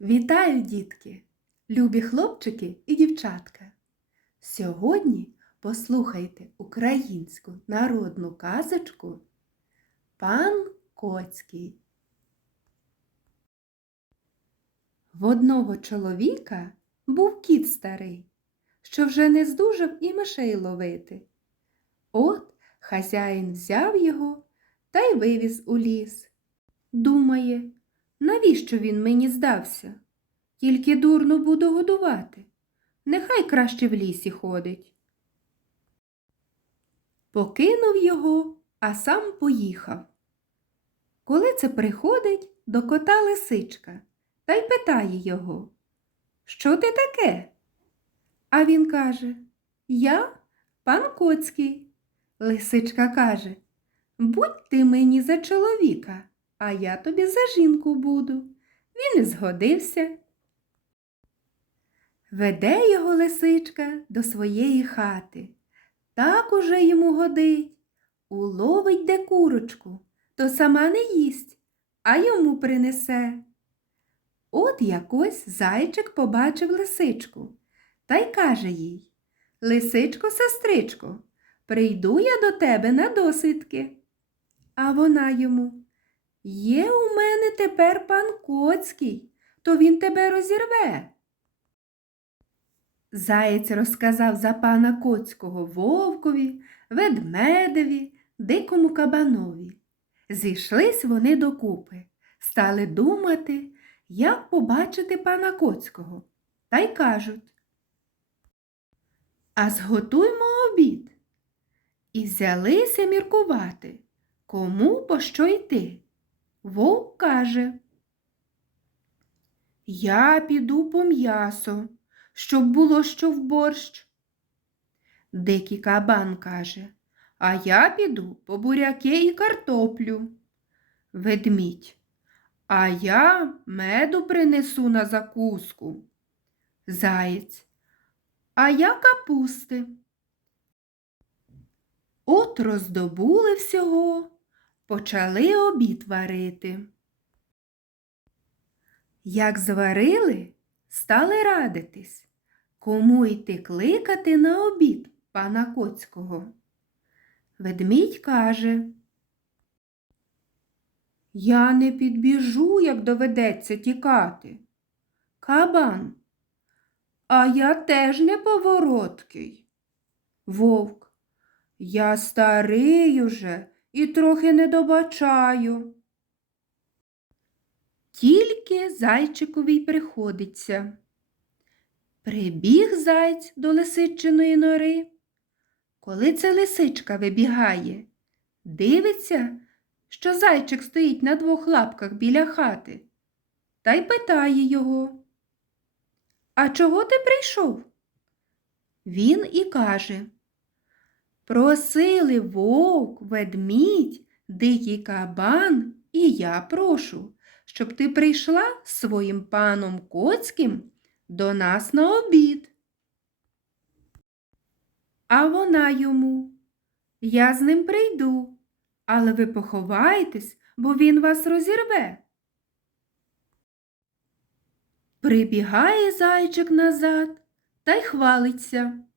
Вітаю, дітки, любі хлопчики і дівчатка. Сьогодні послухайте українську народну казочку Пан Коцький. В одного чоловіка був кіт старий, що вже не здужав і мишей ловити. От хазяїн взяв його та й вивіз у ліс. Думає, навіщо він мені здався? Тільки дурно буду годувати. Нехай краще в лісі ходить. Покинув його, а сам поїхав. Коли це приходить до кота лисичка та й питає його, що ти таке? А він каже, я пан Коцький. Лисичка каже, будь ти мені за чоловіка, а я тобі за жінку буду. Він і згодився. Веде його лисичка до своєї хати. Так уже йому годить. Уловить де курочку, то сама не їсть, а йому принесе. От якось зайчик побачив лисичку та й каже їй Лисичко, сестричко, прийду я до тебе на досвідки. А вона йому Є у мене тепер пан Коцький, то він тебе розірве. Заєць розказав за пана Коцького вовкові, ведмедеві, дикому кабанові. Зійшлись вони докупи, стали думати, як побачити пана Коцького, та й кажуть. А зготуймо обід. І взялися міркувати, кому по що йти. Вовк каже, Я піду по м'ясо, щоб було що в борщ. Дикий кабан каже, А я піду по буряки і картоплю. Ведмідь, а я меду принесу на закуску. Заєць, а я капусти. От роздобули всього, почали обід варити. Як зварили, стали радитись, кому йти кликати на обід пана Коцького. Ведмідь каже, Я не підбіжу, як доведеться тікати. Кабан, а я теж неповороткий. Вовк, я старий уже і трохи не добачаю. Тільки зайчикові приходиться. Прибіг зайць до лисичиної нори. Коли це лисичка вибігає, дивиться, що зайчик стоїть на двох лапках біля хати, та й питає його. А чого ти прийшов? Він і каже. Просили вовк, ведмідь, дикий кабан, і я прошу, щоб ти прийшла своїм паном Коцьким до нас на обід. А вона йому, я з ним прийду, але ви поховайтесь, бо він вас розірве. Прибігає зайчик назад та й хвалиться.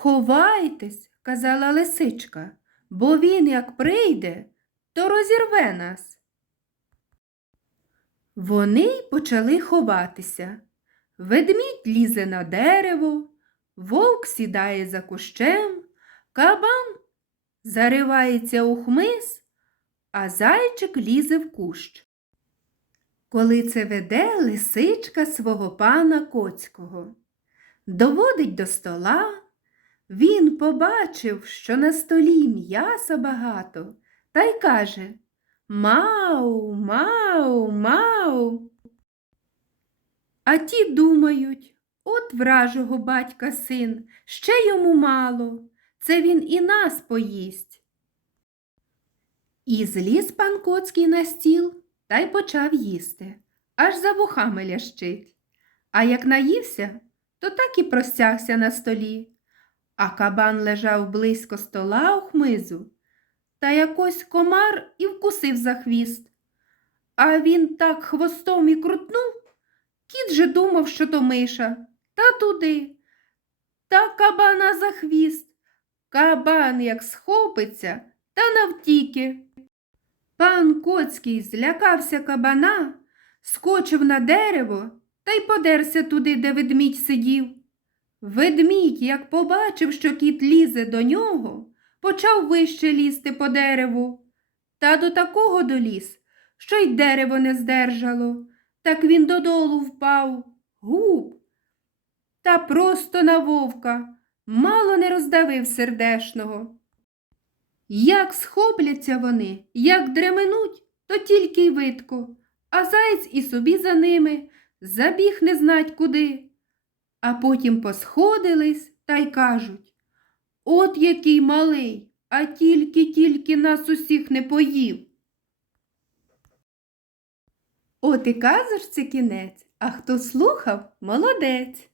Ховайтесь, казала лисичка, бо він, як прийде, то розірве нас. Вони почали ховатися. Ведмідь лізе на дерево, вовк сідає за кущем, кабан заривається у хмиз, а зайчик лізе в кущ. Коли це веде лисичка свого пана Коцького, доводить до стола. Він побачив, що на столі м'яса багато, та й каже Мау, мау, мау. А ті думають, от вражого батька син, ще йому мало, це він і нас поїсть. І зліз пан Коцький на стіл та й почав їсти, аж за вухами лящить. А як наївся, то так і простягся на столі а кабан лежав близько стола у хмизу, та якось комар і вкусив за хвіст. А він так хвостом і крутнув. Кіт же думав, що то миша, та туди. Та кабана за хвіст. Кабан як схопиться та навтіки. Пан Коцький злякався кабана, скочив на дерево та й подерся туди, де ведмідь сидів. Ведмідь, як побачив, що кіт лізе до нього, почав вище лізти по дереву. Та до такого доліз, що й дерево не здержало, так він додолу впав, губ. Та просто на вовка, мало не роздавив сердешного. Як схопляться вони, як дременуть, то тільки й видко, а заєць і собі за ними забіг не знать куди. А потім посходились та й кажуть От який малий, а тільки-тільки нас усіх не поїв. От і казочці кінець, а хто слухав, молодець.